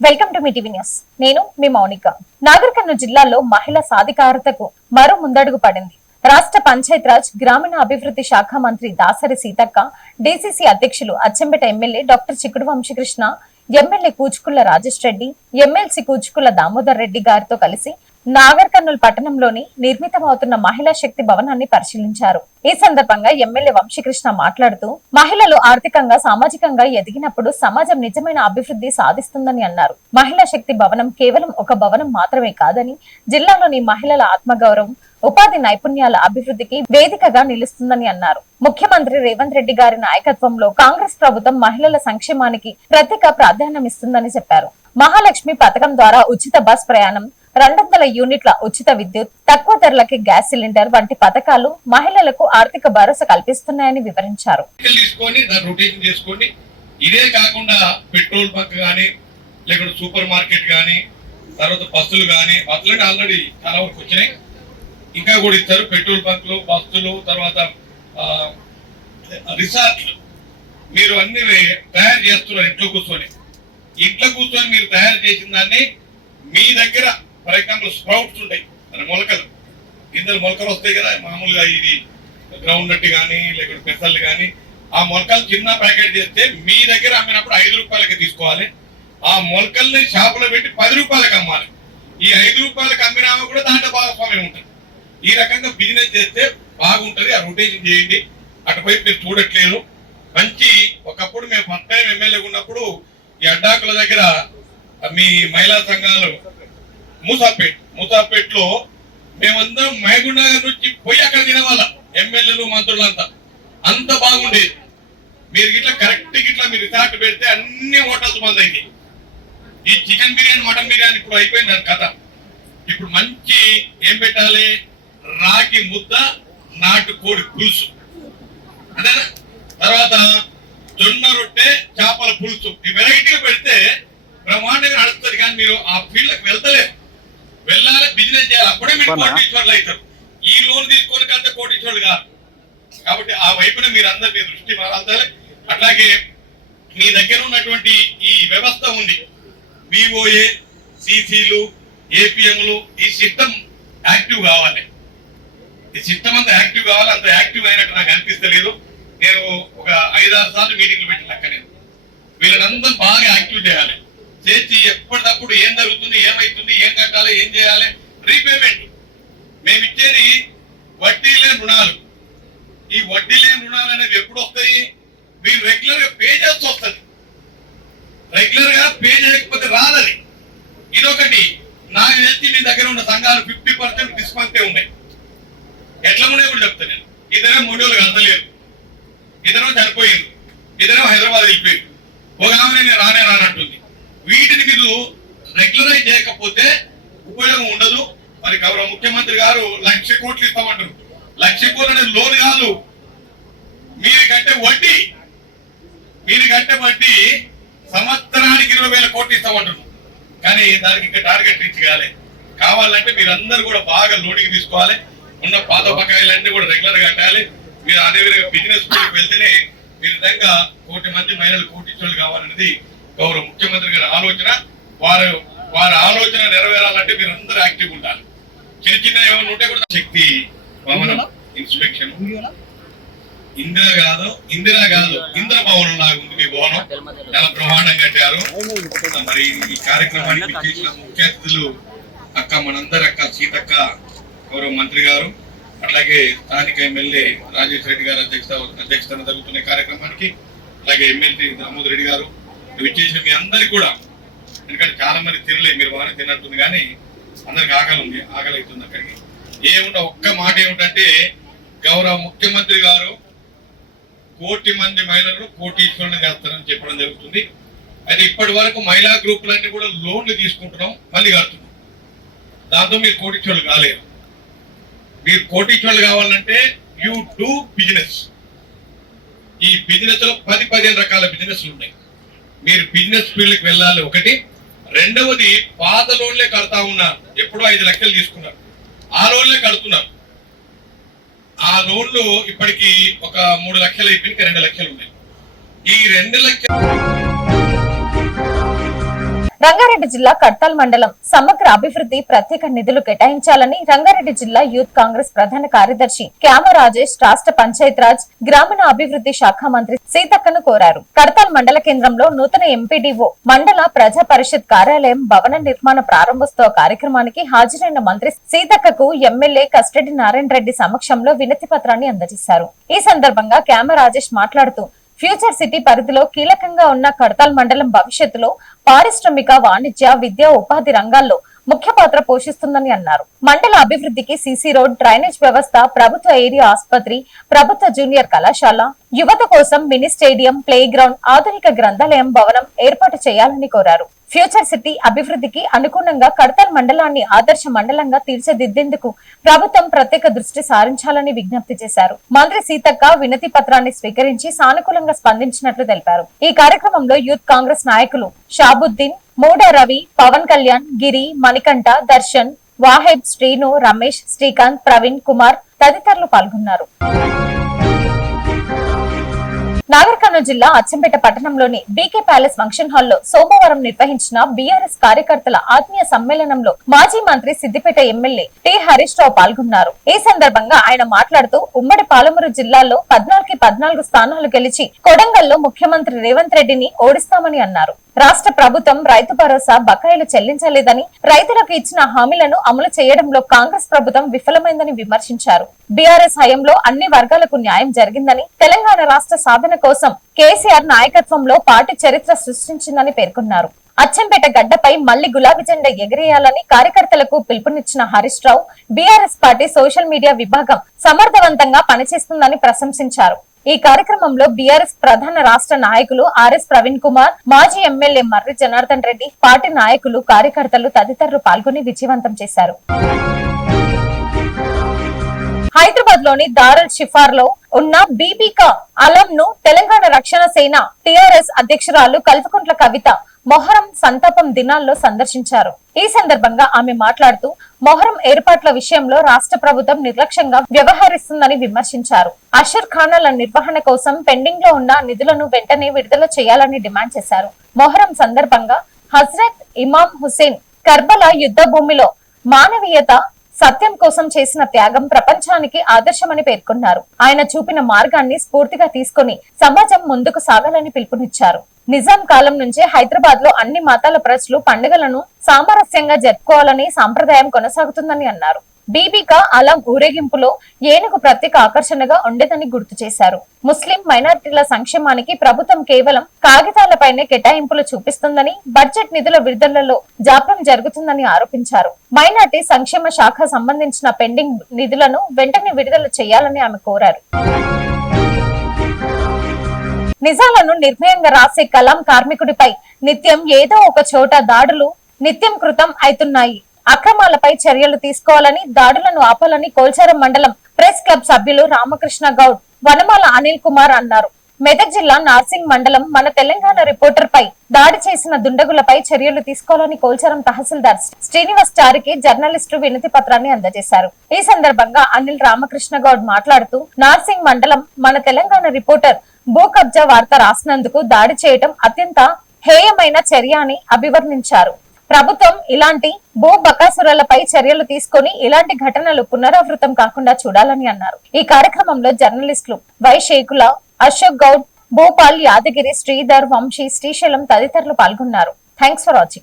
Welcome to me TV news. నేను మీ మౌనిక. నాగర్ కర్నూలు జిల్లాలో మహిళా సాధికారతకు మరో ముందడుగు పడింది. రాష్ట్ర పంచాయతీరాజ్ గ్రామీణ అభివృద్ధి శాఖ మంత్రి దాసరి సీతక్క, డీసీసీ అధ్యక్షులు అచ్చంపేట ఎమ్మెల్యే డాక్టర్ చిక్కుడు వంశీకృష్ణ, ఎమ్మెల్యే కూచుకుళ్ల రాజేష్ రెడ్డి, ఎమ్మెల్సీ కూచుకుళ్ల దామోదర్ రెడ్డి గారితో కలిసి నాగర్ కర్నూలు పట్టణంలోని నిర్మితమవుతున్న మహిళా శక్తి భవనాన్ని పరిశీలించారు. ఈ సందర్భంగా ఎమ్మెల్యే వంశీకృష్ణ మాట్లాడుతూ, మహిళలు ఆర్థికంగా సామాజికంగా ఎదిగినప్పుడు సమాజం నిజమైన అభివృద్ధి సాధిస్తుందని అన్నారు. మహిళా శక్తి భవనం కేవలం ఒక భవనం మాత్రమే కాదని, జిల్లాలోని మహిళల ఆత్మగౌరవం, ఉపాధి నైపుణ్యాల అభివృద్ధికి వేదికగా నిలుస్తుందని అన్నారు. ముఖ్యమంత్రి రేవంత్ రెడ్డి గారి నాయకత్వంలో కాంగ్రెస్ ప్రభుత్వం మహిళల సంక్షేమానికి ప్రత్యేక ప్రాధాన్యమిస్తుందని చెప్పారు. మహాలక్ష్మి పథకం ద్వారా ఉచిత బస్ ప్రయాణం, 200 యూనిట్ల ఉచిత విద్యుత్, తక్కువ ధరలకి గ్యాస్ సిలిండర్ వంటి పథకాలు మహిళలకు ఆర్థిక భరోసా కల్పిస్తున్నాయని వివరించారు. ఇదే కాకుండా పెట్రోల్ బంక్ గానీ, లేకుంటే సూపర్ మార్కెట్ గానీ, తర్వాత బస్సులు గానీ, బస్సులు ఆల్రెడీ చాలా వరకు వచ్చినాయి, ఇంకా కూడా ఇస్తారు. పెట్రోల్ బంక్లు, బస్సులు, తర్వాత రిసార్ట్లు మీరు అన్ని తయారు చేస్తున్నారు. ఇంట్లో కూర్చొని మీరు తయారు చేసిన దాన్ని మీ దగ్గర ఫర్ ఎగ్జాంపుల్ స్ప్రౌట్స్ ఉంటాయి, మొలకలు, గింజలు మొలకలు వస్తాయి కదా మామూలుగా, ఇది గ్రౌండ్ నట్ కానీ లేకుంటే పెసర్లు కానీ, ఆ మొలకలు చిన్న ప్యాకెట్ చేస్తే మీ దగ్గర అమ్మినప్పుడు 5 రూపాయలకి తీసుకోవాలి. ఆ మొలకల్ని షాపులో పెట్టి 10 రూపాయలకు అమ్మాలి. ఈ 5 రూపాయలకు అమ్మినా కూడా దాంట్లో భాగస్వామ్యం ఉంటుంది. ఈ రకంగా బిజినెస్ చేస్తే బాగుంటది. ఆ రొటేషన్ చేయండి. అటువైపు మీరు చూడట్లేదు. మంచి ఒకప్పుడు మేము ఫస్ట్ టైం ఎమ్మెల్యేగా ఉన్నప్పుడు ఈ అడ్డాకుల దగ్గర మీ మహిళా సంఘాలు మూసాపేట్ లో మేమందరం మహబూబ్నగర్ నుంచి పోయి అక్కడ తినేవాళ్ళం. ఎమ్మెల్యేలు, మంత్రులంతా అంత బాగుండేది. మీరు గిట్లా కరెక్ట్ గిట్లా మీరు రిసార్ట్ పెడితే అన్ని హోటల్స్ బంద్ అయింది. ఈ చికెన్ బిర్యానీ, మటన్ బిర్యానీ ఇప్పుడు అయిపోయింది దాని కథ. ఇప్పుడు మంచి ఏం పెట్టాలి, రాగి ముద్ద, నాటు కోడి పులుసు, అదే తర్వాత జొన్న రొట్టె, చేపల పులుసు, ఈ వెరైటీగా పెడితే బ్రహ్మాండంగా నడుస్తుంది. కానీ మీరు ఆ ఫీల్డ్కి వెళ్తలేదు. వెళ్ళాలి, బిజినెస్ చేయాలి. అప్పుడే మీరు కోటీశ్వర్లు అవుతారు. ఈ లోన్ తీసుకొని కంటే కోటీశ్వర్లు కాదు. కాబట్టి ఆ వైపున మీరు అందరు మీ దృష్టి మారాలి. అట్లాగే మీ దగ్గర ఉన్నటువంటి ఈ వ్యవస్థ ఉంది, విఓఏ, సిసిలు, ఏపీఎంలు, ఈ సిస్టమ్ యాక్టివ్ కావాలి. ఈ సిస్టమ్ అంతా యాక్టివ్ కావాలి. అంత యాక్టివ్ అయినట్టు నాకు అనిపిస్తలేదు. నేను ఒక 5-6 సార్లు మీటింగ్లు పెట్టినాక నేను వీళ్ళనందరూ బాగా యాక్టివ్ చేయాలి. చేసి ఎప్పటికప్పుడు ఏం జరుగుతుంది, ఏమైతుంది, ఏం కట్టాలి, ఏం చేయాలి. రీపేమెంట్ మేము ఇచ్చేది వడ్డీ లేని రుణాలు. ఈ వడ్డీ లేని రుణాలు అనేవి ఎప్పుడు వస్తాయి, మీరు రెగ్యులర్ గా పే చేస్తూ వస్తుంది. రెగ్యులర్ గా పే చేయకపోతే రాదని. ఇదొకటి. నాకు తెలిసి మీ దగ్గర ఉన్న సంఘాలు 50% డిస్కౌంటే ఉన్నాయి. ఎట్లా ఉన్నాయి కూడా చెప్తాను నేను. ఇద్దరే 3 రోజులు కడతలేదు, ఇద్దరు చనిపోయింది, ఇద్దరు హైదరాబాద్ వెళ్ళిపోయింది, ఒక ఆమె నేను రానంటుంది. వీటిని మీరు రెగ్యులరైజ్ చేయకపోతే ఉపయోగం ఉండదు. మరి గౌరవ ముఖ్యమంత్రి గారు 1,00,000 కోట్లు ఇస్తామంటారు. 1,00,000 కోట్లు అనేది లోన్ కాదు, మీరు కట్టే వడ్డీ సంవత్సరానికి 20,000 కోట్లు ఇస్తామంటారు. కానీ దానికి ఇంకా టార్గెట్ రీచ్ కావాలంటే మీరందరూ కూడా బాగా లోడింగ్ తీసుకోవాలి. ఉన్న పాత బకాయిలన్నీ కూడా రెగ్యులర్ గా కట్టాలి. మీరు అదే విధంగా బిజినెస్ వెళ్తేనే మీరు విధంగా 1 కోటి మంది మహిళలు కోటీశ్వరులు కావాలనేది గౌరవ ముఖ్యమంత్రి గారి ఆలోచన. వారి ఆలోచన నెరవేరాలంటే మీరు అందరూ యాక్టివ్ ఉండాలి. చిన్న ఏమైనా ఉంటే కూడా శక్తి భవనం ఇన్స్పెక్షన్ ఇందిరా కాదు ఇంద్ర భవనం లాగా ఉంది మీ భవనం. చాలా బ్రహ్మాండం కట్టారు. మరి ఈ కార్యక్రమానికి చేసిన ముఖ్య అతిథులు అక్క, మనందరి అక్క సీతక్క, గౌరవ మంత్రి గారు, అట్లాగే స్థానిక ఎమ్మెల్యే రాజేష్ రెడ్డి గారు అధ్యక్షతన జరుగుతున్న కార్యక్రమానికి, అలాగే ఎమ్మెల్యే దామోదర్ రెడ్డి గారు విచ్చేసిన మీ అందరికి కూడా, ఎందుకంటే చాలా మంది తినలేదు, మీరు బాగానే తిన్నట్టుంది కానీ అందరికి ఆకలి అవుతుంది. అక్కడికి ఏముండ ఒక్క మాట ఏమిటంటే, గౌరవ ముఖ్యమంత్రి గారు 1 కోటి మంది మహిళలను కోటీశ్వరులను చేస్తారని చెప్పడం జరుగుతుంది. అయితే ఇప్పటి వరకు మహిళా గ్రూపులన్నీ కూడా లోన్లు తీసుకుంటున్నాం, మళ్ళీ కడుతున్నాం. దాంతో మీరు కోటీశ్వరులు కాలేరు. మీరు కోటీశ్వరులు కావాలంటే యూ డూ బిజినెస్. ఈ బిజినెస్ లో 10-15 రకాల బిజినెస్లు ఉన్నాయి. మీరు బిజినెస్ ఫీల్డ్కి వెళ్ళాలి. ఒకటి. రెండవది, పాత లోన్లే కడతా ఉన్నారు. ఎప్పుడో 5 లక్షలు తీసుకున్నారు, ఆ లోన్లే కడుతున్నారు. ఆ లోన్లు ఇప్పటికి ఒక 3 లక్షలు అయిపోయి 2 లక్షలు ఉన్నాయి. ఈ 2 లక్షలు రంగారెడ్డి జిల్లా కడ్తాల్ మండలం సమగ్ర అభివృద్ధి ప్రత్యేక నిధులు కేటాయించాలని రంగారెడ్డి జిల్లా యూత్ కాంగ్రెస్ ప్రధాన కార్యదర్శి క్యామ రాజేష్ రాష్ట్ర పంచాయతీరాజ్ గ్రామీణ అభివృద్ధి శాఖ మంత్రి సీతక్కను కోరారు. కడ్తాల్ మండల కేంద్రంలో నూతన ఎంపీడీఓ మండల ప్రజా పరిషత్ కార్యాలయం భవన నిర్మాణ ప్రారంభోత్సవ కార్యక్రమానికి హాజరైన మంత్రి సీతక్కకు ఎమ్మెల్యే కస్టడి నారాయణ రెడ్డి సమక్షంలో వినతి పత్రాన్ని అందజేశారు. ఈ సందర్భంగా క్యామ రాజేష్ మాట్లాడుతూ ఫ్యూచర్ సిటీ పరిధిలో కీలకంగా ఉన్న కడ్తాల్ మండలం భవిష్యత్తులో పారిశ్రామిక, వాణిజ్య, విద్యా, ఉపాధి రంగాల్లో ముఖ్య పాత్ర పోషిస్తుందని అన్నారు. మండల అభివృద్ధికి సీసీ రోడ్, డ్రైనేజ్ వ్యవస్థ, ప్రభుత్వ ఏరియా ఆసుపత్రి, ప్రభుత్వ జూనియర్ కళాశాల, యువత కోసం మినీ స్టేడియం, ప్లే గ్రౌండ్, ఆధునిక గ్రంథాలయం భవనం ఏర్పాటు చేయాలని కోరారు. ఫ్యూచర్ సిటీ అభివృద్ధికి అనుగుణంగా కడ్తాల్ మండలాన్ని ఆదర్శ మండలంగా తీర్చిదిద్దేందుకు ప్రభుత్వం ప్రత్యేక దృష్టి సారించాలని విజ్ఞప్తి చేశారు. మంత్రి సీతక్క వినతి పత్రాన్ని స్వీకరించి సానుకూలంగా స్పందించినట్లు తెలిపారు. ఈ కార్యక్రమంలో యూత్ కాంగ్రెస్ నాయకులు షాబుద్దీన్, మూడా రవి, పవన్ కళ్యాణ్, గిరి, మణికంఠ, దర్శన్, వాహెబ్, శ్రీను, రమేష్, శ్రీకాంత్, ప్రవీణ్ కుమార్ తదితరులు పాల్గొన్నారు. నాగర్ కర్నూలు జిల్లా అచ్చంపేట పట్టణంలోని బీకే ప్యాలెస్ ఫంక్షన్ హాల్లో సోమవారం నిర్వహించిన బీఆర్ఎస్ కార్యకర్తల ఆత్మీయ సమ్మేళనంలో మాజీ మంత్రి సిద్దిపేట ఎమ్మెల్యే టి హరీష్ రావు పాల్గొన్నారు. ఈ సందర్భంగా ఆయన మాట్లాడుతూ ఉమ్మడి పాలమూరు జిల్లాలో 14 స్థానాలు గెలిచి కొడంగల్లో ముఖ్యమంత్రి రేవంత్ రెడ్డిని ఓడిస్తామని అన్నారు. రాష్ట్ర ప్రభుత్వం రైతు భరోసా బకాయిలు చెల్లించలేదని, రైతులకు ఇచ్చిన హామీలను అమలు చేయడంలో కాంగ్రెస్ ప్రభుత్వం విఫలమైందని విమర్శించారు. బీఆర్ఎస్ హయాంలో అన్ని వర్గాలకు న్యాయం జరిగిందని, తెలంగాణ రాష్ట్ర సాధన కోసం కేసీఆర్ నాయకత్వంలో పార్టీ చరిత్ర సృష్టించిందని పేర్కొన్నారు. అచ్చంపేట గడ్డపై మళ్లీ గులాబీ జెండా ఎగిరేయాలని కార్యకర్తలకు పిలుపునిచ్చిన Harish Rao BRS party social media విభాగం సమర్థవంతంగా పనిచేస్తుందని ప్రశంసించారు. ఈ కార్యక్రమంలో బీఆర్ఎస్ ప్రధాన రాష్ట్ర నాయకులు ఆర్ఎస్ ప్రవీణ్ కుమార్, మాజీ ఎమ్మెల్యే మర్రి జనార్దన్ రెడ్డి, పార్టీ నాయకులు, కార్యకర్తలు తదితరులు పాల్గొని విజయవంతం చేశారు. హైదరాబాద్ లోని దారుల్ షిఫార్ లో ఉన్న బీబీకా అలం ను తెలంగాణ రక్షణ సేన టీఆర్ఎస్ అధ్యక్షురాలు కల్వకుంట్ల కవిత మొహరం సంతాపం దినాల్లో సందర్శించారు. ఈ సందర్భంగా ఆమె మాట్లాడుతూ మొహరం ఏర్పాట్ల విషయంలో రాష్ట్ర ప్రభుత్వం నిర్లక్ష్యంగా వ్యవహరిస్తుందని విమర్శించారు. అషర్ ఖానాల నిర్వహణ కోసం పెండింగ్ లో ఉన్న నిధులను వెంటనే విడుదల చేయాలని డిమాండ్ చేశారు. మొహరం సందర్భంగా హజ్రత్ ఇమాం హుసేన్ కర్బలా యుద్ధ భూమిలో మానవీయత, సత్యం కోసం చేసిన త్యాగం ప్రపంచానికి ఆదర్శమని పేర్కొన్నారు. ఆయన చూపిన మార్గాన్ని స్ఫూర్తిగా తీసుకుని సమాజం ముందుకు సాగాలని పిలుపునిచ్చారు. నిజాం కాలం నుంచే హైదరాబాద్ లో అన్ని మతాల ప్రజలు పండుగలను సామరస్యంగా జరుపుకోవాలని సాంప్రదాయం కొనసాగుతుందని అన్నారు. బీబీకా అలం ఊరేగింపులో ఏనుగు ప్రత్యేక ఆకర్షణగా ఉండేదని గుర్తు చేశారు. ముస్లిం మైనారిటీల సంక్షేమానికి ప్రభుత్వం కేవలం కాగితాలపైనే కేటాయింపులు చూపిస్తుందని, బడ్జెట్ నిధుల విడుదలలో జాప్యం జరుగుతుందని ఆరోపించారు. మైనారిటీ సంక్షేమ శాఖ సంబంధించిన పెండింగ్ నిధులను వెంటనే విడుదల చేయాలని ఆమె కోరారు. నిజాలను నిర్భయంగా రాసే కలాం కార్మికుడిపై నిత్యం ఏదో ఒక చోట దాడులు నిత్యం కృతం అవుతున్నాయి. అక్రమాలపై చర్యలు తీసుకోవాలని, దాడులను ఆపాలని కోల్చారం మండలం ప్రెస్ క్లబ్ సభ్యులు రామకృష్ణ గౌడ్, వనమాల అనిల్ కుమార్ అన్నారు. మెదక్ జిల్లా నార్సింగ్ మండలం మన తెలంగాణ రిపోర్టర్ పై దాడి చేసిన దుండగులపై చర్యలు తీసుకోవాలని కోల్చారం తహసీల్దార్ శ్రీనివాస్ చారికి జర్నలిస్టు వినతి పత్రాన్ని అందజేశారు. ఈ సందర్భంగా అనిల్ రామకృష్ణ గౌడ్ మాట్లాడుతూ నార్సింగ్ మండలం మన తెలంగాణ రిపోర్టర్ భూ కబ్జా వార్త రాసినందుకు దాడి చేయటం అత్యంత హేయమైన చర్య అని అభివర్ణించారు. ప్రభుత్వం ఇలాంటి భూ బకాసురులపై చర్యలు తీసుకుని ఇలాంటి ఘటనలు పునరావృతం కాకుండా చూడాలని అన్నారు. ఈ కార్యక్రమంలో జర్నలిస్టులు వై షేకుల, అశోక్ గౌడ్, భూపాల్, యాదగిరి, శ్రీధర్, వంశీ, శ్రీశైలం తదితరులు పాల్గొన్నారు. Thanks for watching.